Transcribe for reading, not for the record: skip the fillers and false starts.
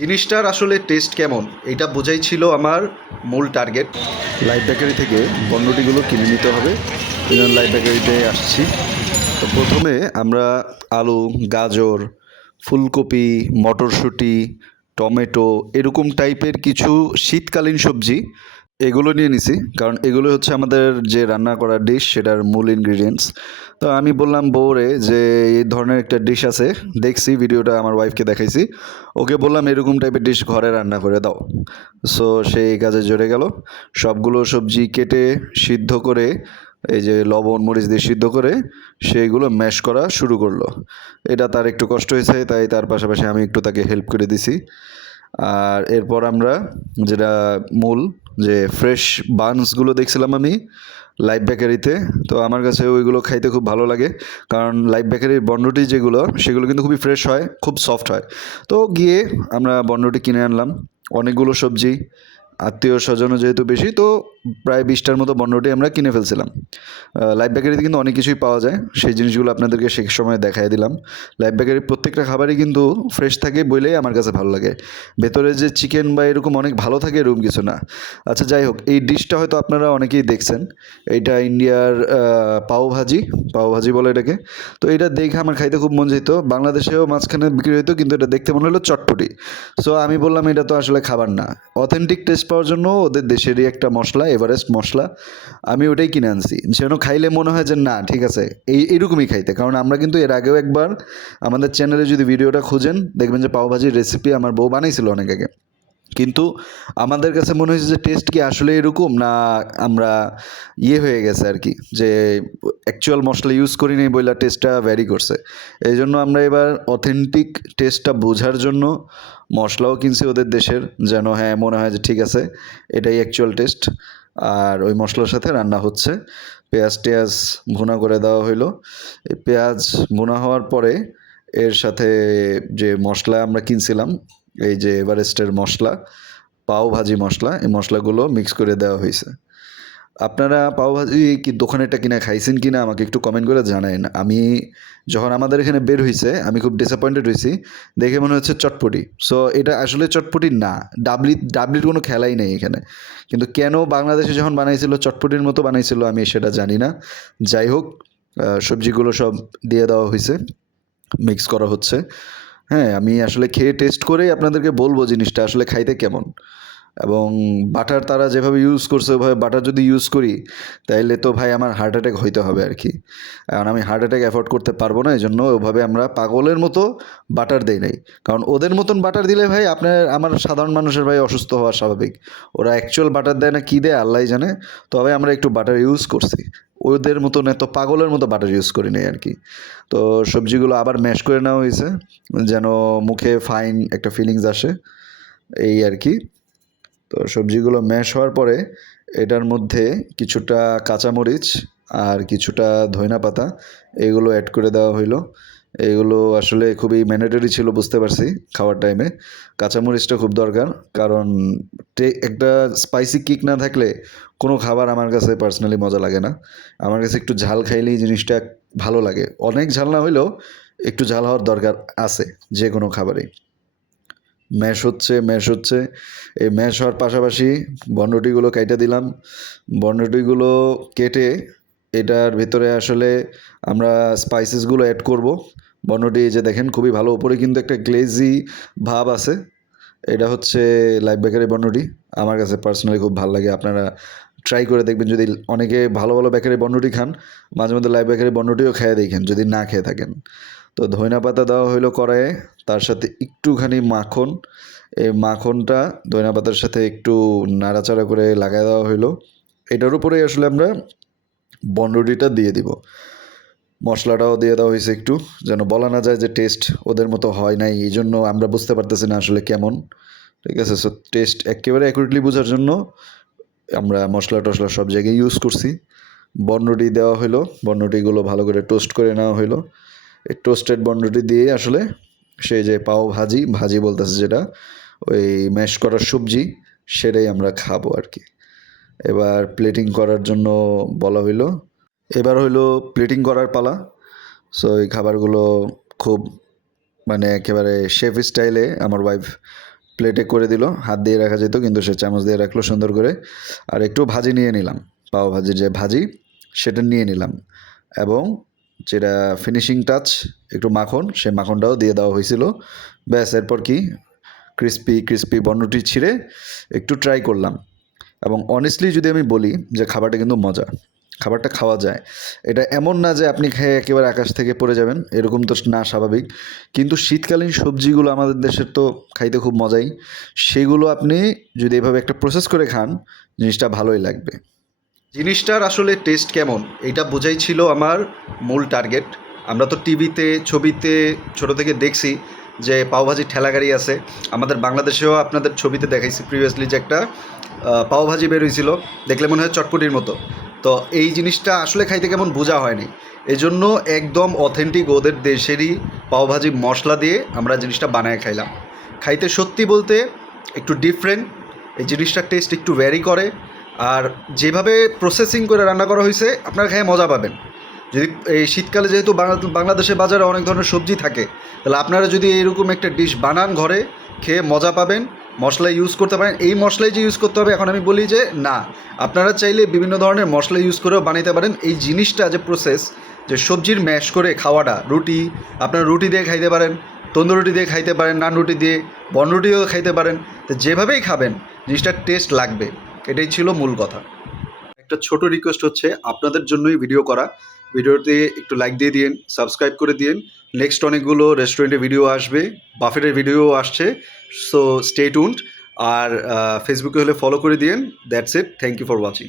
জিনিসটার আসলে টেস্ট কেমন এটা বোঝাই ছিল আমার মূল টার্গেট। লাইভ বেকারি থেকে পণ্যটিগুলো কিনে নিতে হবে, এই জন্য লাইভ বেকারিতে আসছি। তো প্রথমে আমরা আলু, গাজর, ফুলকপি, মটরশুঁটি, টমেটো এরকম টাইপের কিছু শীতকালীন সবজি এগুলো নিয়ে নিছি, কারণ এগুলো হচ্ছে আমাদের যে রান্না করার ডিশ সেটার মূল ইনগ্রিডিয়েন্টস। তো আমি বললাম বউরে যে এই ধরনের একটা ডিশ আছে, দেখছি ভিডিওটা, আমার ওয়াইফকে দেখাইছি, ওকে বললাম এরকম টাইপের ডিশ ঘরে রান্না করে দাও। সো সেই কাজে জড়ে গেল, সবগুলো সবজি কেটে সিদ্ধ করে, এই যে লবণ মরিচ দিয়ে সিদ্ধ করে সেইগুলো ম্যাশ করা শুরু করলো। এটা তার একটু কষ্ট হয়েছে, তাই তার পাশাপাশি আমি একটু তাকে হেল্প করে দিছি। আর এরপর আমরা যেটা মূল, যে ফ্রেশ বানসগুলো দেখছিলাম আমি লাইভ বেকারিতে, তো আমার কাছে ওইগুলো খাইতে খুব ভালো লাগে, কারণ লাইভ বেকারির বন্ডটি যেগুলো সেগুলো কিন্তু খুবই ফ্রেশ হয়, খুব সফট হয়। তো গিয়ে আমরা বন্ডটি কিনে আনলাম, অনেকগুলো সবজি, আত্মীয় স্বজনও যেহেতু বেশি, তো প্রায় 20টার মতো বন্ডটি আমরা কিনে ফেলছিলাম। লাইভ বেকারিতে কিন্তু অনেক কিছুই পাওয়া যায়, সেই জিনিসগুলো আপনাদেরকে সেই সময় দেখাই দিলাম। লাইভ বেকারির প্রত্যেকটা খাবারই কিন্তু ফ্রেশ থাকে বলেই আমার কাছে ভালো লাগে। ভেতরে যে চিকেন বা এরকম অনেক ভালো থাকে এরকম কিছু না। আচ্ছা যাই হোক, এই ডিশটা হয়তো আপনারা অনেকেই দেখছেন, এইটা ইন্ডিয়ার পাওভাজি বলে এটাকে। তো এটা দেখে আমার খাইতে খুব মন যেত, বাংলাদেশেও মাঝখানে বিক্রি হতো, কিন্তু এটা দেখতে মনে হলো চটপটি। সো আমি বললাম এটা তো আসলে খাবার না, অথেন্টিক টেস্ট পাওয়ার জন্য ওদের দেশেরই একটা মশলা, এভারেস্ট মশলা, আমি ওটাই কিনে আনছি, যেন খাইলে মনে হয় যে না ঠিক আছে, এইরকমই খাইতে। কারণ আমরা কিন্তু এর আগেও একবার আমাদের চ্যানেলে যদি ভিডিওটা খুঁজেন দেখবেন যে পাওভাজির রেসিপি আমার বউ বানাইছিল অনেক আগে, কিন্তু আমাদের কাছে মনে হয়েছে যে টেস্ট কি আসলে এরকম না, আমরা হয়ে গেছে আর কি, যে অ্যাকচুয়াল মশলা ইউজ করি নাই বইলা টেস্টটা ভ্যারি করছে। এই জন্য আমরা এবার অথেন্টিক টেস্টটা বোঝার জন্য মশলাও কিনছি ওদের দেশের, যেন হ্যাঁ মনে হয় যে ঠিক আছে এটাই অ্যাকচুয়াল টেস্ট। আর ওই মশলার সাথে রান্না হচ্ছে, পেঁয়াজ টেয়াজ ভুনা করে দেওয়া হইলো। এই পেঁয়াজ ভুনা হওয়ার পরে এর সাথে যে মশলা আমরা কিনছিলাম, এই যে এভারেস্টের মশলা, পাও ভাজি মশলা, এই মশলাগুলো মিক্স করে দেওয়া হয়েছে। আপনারা পাওভাজি কি দোকানেরটা কিনা খাইছেন কিনা আমাকে একটু কমেন্ট করে জানাবেন। আমি যখন আমাদের এখানে বের হয়েছে আমি খুব ডিসঅ্যাপয়েন্টেড হয়েছি, দেখে মনে হচ্ছে চটপটি। সো এটা আসলে চটপটি না, ডাবলির কোনো খেলাই নেই এখানে। কিন্তু কেন বাংলাদেশে যখন বানাইছিল চটপটির মতো বানাইছিল আমি সেটা জানি না। যাই হোক, সবজিগুলো সব দিয়ে দেওয়া হয়েছে, মিক্স করা হচ্ছে। হ্যাঁ, আমি আসলে খেয়ে টেস্ট করেই আপনাদেরকে বলবো জিনিসটা আসলে খাইতে কেমন। এবং বাটার তারা যেভাবে ইউজ করছে ওইভাবে বাটার যদি ইউজ করি তাইলে তো ভাই আমার হার্ট অ্যাটাক হইতে হবে আর কি। কারণ আমি হার্ট অ্যাটাক অ্যাফোর্ড করতে পারবো না, এই জন্য ওইভাবে আমরা পাগলের মতো বাটার দেই নাই। কারণ ওদের মতন বাটার দিলে ভাই আপনার আমার সাধারণ মানুষের ভাই অসুস্থ হওয়া স্বাভাবিক। ওরা অ্যাকচুয়াল বাটার দেয় না কী দেয় আল্লাহই জানে। তবে আমরা একটু বাটার ইউজ করছি, ওদের মতন এত পাগলের মতো বাটার ইউজ করি নাই আর কি। তো সবজিগুলো আবার ম্যাশ করে নেওয়া হয়েছে, যেন মুখে ফাইন একটা ফিলিংস আসে, এই আর কি। তো সবজিগুলো ম্যাশ হওয়ার পরে এটার মধ্যে কিছুটা কাঁচামরিচ আর কিছুটা ধইনা পাতা এগুলো অ্যাড করে দেওয়া হইলো। এগুলো আসলে খুবই ম্যান্ডেটরি ছিল, বুঝতে পারছি খাওয়ার টাইমে কাঁচামরিচটা খুব দরকার, কারণ একটা স্পাইসি কিক না থাকলে কোনো খাবার আমার কাছে পার্সোনালি মজা লাগে না। আমার কাছে একটু ঝাল খাইলেই জিনিসটা ভালো লাগে, অনেক ঝাল না হইলেও একটু ঝাল হওয়ার দরকার আছে যে কোনো খাবারেই। ম্যাশ হচ্ছে, এই ম্যাশ হওয়ার পাশাপাশি বনরুটিগুলো কাইটা দিলাম। বনরুটিগুলো কেটে এটার ভিতরে আসলে আমরা স্পাইসেসগুলো অ্যাড করব। বনরুটি যে দেখেন খুবই ভালো, উপরে কিন্তু একটা গ্লেজি ভাব আছে। এটা হচ্ছে লাইভ বেকারি বনরুটি, আমার কাছে পার্সোনালি খুব ভালো লাগে। আপনারা ট্রাই করে দেখবেন, যদি অনেকে ভালো ভালো বেকারি বনরুটি খান, মাঝে মধ্যে লাইভ বেকারি বনরুটিও খেয়ে দেখেন যদি না খেয়ে থাকেন। তো ধইনা পাতা দেওয়া হইলো কড়াইয়ে, তার সাথে একটুখানি মাখন, এই মাখনটা ধইনা পাতার সাথে একটু নাড়াচাড়া করে লাগাই দেওয়া হইলো। এটার উপরেই আসলে আমরা বনরুটিটা দিয়ে দিব। মশলাটাও দিয়ে দেওয়া হয়েছে একটু, যেন বলা না যায় যে টেস্ট ওদের মতো হয় নাই, এই জন্য আমরা বুঝতে পারতেছি না আসলে কেমন। ঠিক আছে, সো টেস্ট একেবারে অ্যাকুরেটলি বোঝার জন্য আমরা মশলা টশলা সব জায়গায় ইউজ করছি। বনরুটি দেওয়া হইলো, বনরুটিগুলো ভালো করে টোস্ট করে নেওয়া হইলো। এই টোস্টেড বনরুটি দিয়ে আসলে সেই যে পাও ভাজি ভাজি বলতেছে যেটা, ওই ম্যাশ করার সবজি, সেটাই আমরা খাবো আর কি। এবার প্লেটিং করার জন্য বলা হইলো, এবার হইলো প্লেটিং করার পালা। সো এই খাবারগুলো খুব মানে একেবারে শেফ স্টাইলে আমার ওয়াইফ প্লেটে করে দিল। হাত দিয়ে রাখা যেত, কিন্তু সে চামচ দিয়ে রাখলো সুন্দর করে। আর একটু ভাজি নিয়ে নিলাম, পাও ভাজির যে ভাজি সেটা নিয়ে নিলাম, এবং যেটা ফিনিশিং টাচ একটু মাখন, সেই মাখনটাও দিয়ে দেওয়া হয়েছিল। ব্যাস, এরপর কি ক্রিস্পি ক্রিস্পি বনরুটি ছিঁড়ে একটু ট্রাই করলাম। এবং অনেস্টলি যদি আমি বলি যে খাবারটা কিন্তু মজা, খাবারটা খাওয়া যায়। এটা এমন না যে আপনি খেয়ে একেবারে আকাশ থেকে পড়ে যাবেন, এরকম তো না, স্বাভাবিক। কিন্তু শীতকালীন সবজিগুলো আমাদের দেশের তো খাইতে খুব মজাই। সেগুলো আপনি যদি এভাবে একটা প্রসেস করে খান, জিনিসটা ভালোই লাগবে। জিনিসটার আসলে টেস্ট কেমন এটা বোঝাই ছিল আমার মূল টার্গেট। আমরা তো টিভিতে ছবিতে ছোট থেকে দেখছি যে পাওভাজির ঠেলাগাড়ি আছে। আমাদের বাংলাদেশেও আপনাদের ছবিতে দেখাইছি প্রিভিয়াসলি যে একটা পাওভাজি বের হয়েছিল, দেখলে মনে হয় চটপটির মতো। তো এই জিনিসটা আসলে খাইতে কেমন বোঝা হয়নি, এই জন্য একদম অথেন্টিক ওদের দেশেরই পাওভাজি মশলা দিয়ে আমরা জিনিসটা বানায় খাইলাম। খাইতে সত্যি বলতে একটু ডিফারেন্ট, এই জিনিসটার টেস্ট একটু ভ্যারি করে। আর যেভাবে প্রসেসিং করে রান্না করা হয়েছে আপনারা খেয়ে মজা পাবেন। যদি এই শীতকালে যেহেতু বাংলাদেশের বাজারে অনেক ধরনের সবজি থাকে, তাহলে আপনারা যদি এরকম একটা ডিশ বানান ঘরে, খেয়ে মজা পাবেন। মশলা ইউজ করতে পারেন, এই মশলাই যে ইউজ করতে হবে এখন আমি বলি যে না, আপনারা চাইলে বিভিন্ন ধরনের মশলা ইউজ করেও বানাইতে পারেন। এই জিনিসটা যে প্রসেস, যে সবজির ম্যাশ করে খাওয়াটা, রুটি আপনারা রুটি দিয়ে খাইতে পারেন, তন্দুর রুটি দিয়ে খাইতে পারেন, নান রুটি দিয়ে, বনরুটিও খাইতে পারেন। তো যেভাবেই খাবেন জিনিসটার টেস্ট লাগবে, এটাই ছিল মূল কথা। একটা ছোট রিকোয়েস্ট হচ্ছে আপনাদের জন্যই ভিডিও করা, ভিডিওতে একটু লাইক দিয়ে দিন, সাবস্ক্রাইব করে দিন। নেক্সট অনেকগুলো রেস্টুরেন্টের ভিডিও আসবে, বাফেটের ভিডিও আসছে, সো স্টে টুনড। আর ফেসবুকে হলে ফলো করে দিন। That's it, thank you for watching.